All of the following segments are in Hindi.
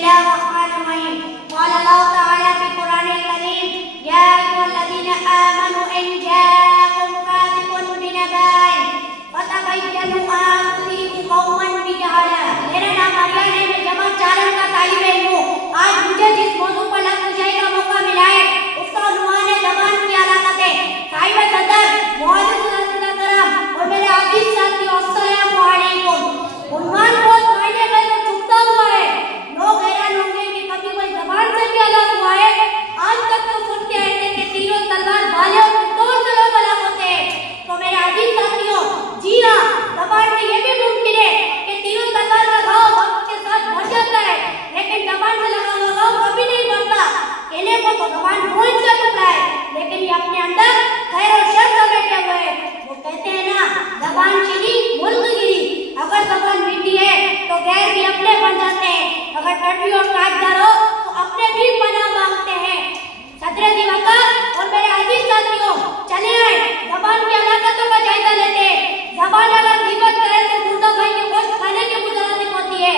बिस्मिल्लाहिर्रहमानिर्रहीम। क़ाल अल्लाहु तआला फ़ी क़ुरानिल करीम, या अय्युहल्लज़ीना आमनू इन जाअकुम फ़ासिक़ुन बिनबअइन फ़तबय्यनू अन तुसीबू क़ौमन बिजहाला। मेरा नाम आर्या है, मैं जमात चालन का तालिब इल्म हूँ। आज मुझे जिस मौजू पर लफ्ज़ का मौका मिला है उसका उन्वान है ज़बान की अलाक़तें। साहिब सदर, मुअज़्ज़िज़ करम और मेरे अज़ीज़ साथियों, अस्सलामु अलैकुम। उन्वान बहुत मायने में तो चुपता हुआ है। लोग हैरान होंगे कि कभी कोई ज़बान से भी अलग हुआ है। आज तक तो सुनते आए थे कि तीर और तलवार भाले और पिस्तौल से लोग अलग होते हैं। तो मेरे अज़ीज़ साथियों, जी हाँ, ज़बान से ये भी मुमकिन है कि तीर और तलवार का घाव वक्त के साथ भर जाता है, लेकिन ज़बान से लगा हुआ घाव कभी नहीं भरता। कहने को तो ज़बान बोझ का टुकड़ा है, लेकिन ये अपने अंदर खैर और शर समेटे हुए है। वो कहते हैं ना, ज़बान चीनी मुल्क गिरी। अगर ज़बान मीठी है तो गैर भी अपने बन जाते हैं, अगर कड़वी और काटदार हो तो अपने भी पनाह मांगते हैं। सदर दिवकर और मेरे अजीज साथियों, चले आए ज़बान की अलाक़तों का जायजा लेते हैं। ज़बान अगर ग़ीबत करे तो मुर्दा भाई के गोश्त खाने की मुजरानिक होती है।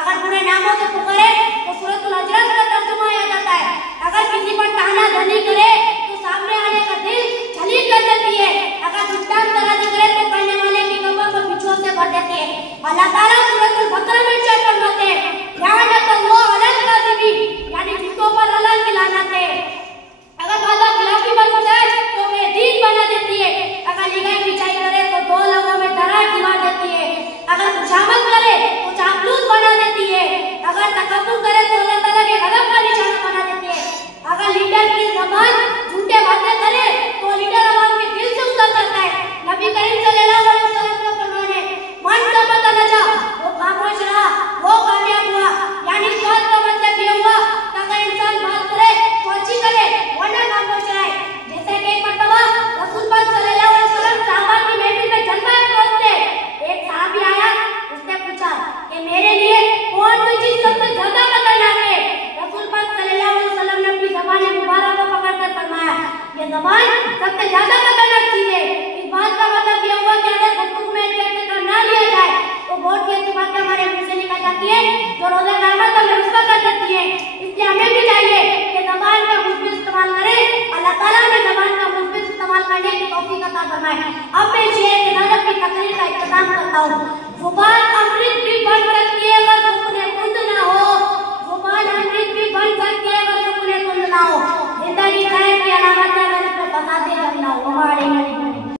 अगर बुरे नामों से पुकारे तो सूरतुल अजराफ का तर्जुमा आ जाता है। अगर किसी पर ताना धनी करे तो सामने वाले का दिल छली कर देती है। अगर सुल्तान तराजी करे तो करने वाले की कमर को बिछुओं से भर देती है। अल्लाह ताला सूरतुल बकरा में इरशाद फरमाते हैं, लानतल्लाहु अलल काज़िबीन, यानी झूठों पर अल्लाह की लानत है। अगर वादा खिलाफी बन जाए तो बेदीन बना देती है। अगर लिगाई बिछाई करे तो दो लोगों में दरार दिला देती है। अगर खुशामद करे तो चापलूस बना देती है। अगर तकब्बुर करे तो अल्लाह ताला के गज़ब का निशाना बना देती है। अगर लीडर की ज़बान झूठे बातें करे तो लीडर अवाम के दिल से उतर जाता है। नबी करीम सल्लल्लाहु अलैहि वसल्लम का फरमान है, मन का पता नजा, वो खामोश रहा, वो कामयाब हुआ। यानी बात का मतलब ये हुआ कि अगर इंसान बात करे तो अच्छी करे, वरना खामोश रहे। जैसे कि एक मर्तबा रसूल पाक सल्लल्लाहु अलैहि वसल्लम सहाबा की महफिल में जलवा अफरोज़ थे। एक सहाबी आया, उसने पूछा कि मेरे लिए कौन सी चीज सबसे ज्यादा खतरनाक है। रसूल पाक सल्लल्लाहु अलैहि वसल्लम ने अपनी ज़बान मुबारक को पकड़कर फरमाया, ये ज़बान सबसे ज्यादा खतरनाक चीज है। इस बात का मतलब ये हुआ कि अगर गुफ्तगू में इज्जत ना लिया जाए तो बहुत सी ऐसी बातें हमारे मुंह से निकल जाती है जो रोज़े क़यामत हमें रुस्वा कर देती है। इसलिए हमें भी चाहिए कि ज़बान का मुस्बित इस्तेमाल करें। अल्लाह ताला ने ज़बान का मुस्बित इस्तेमाल करने की तौफीक अता फरमाए। अब मैं शेर के नाम की तकरीर का इख्तिताम करता हूँ। ज़ुबान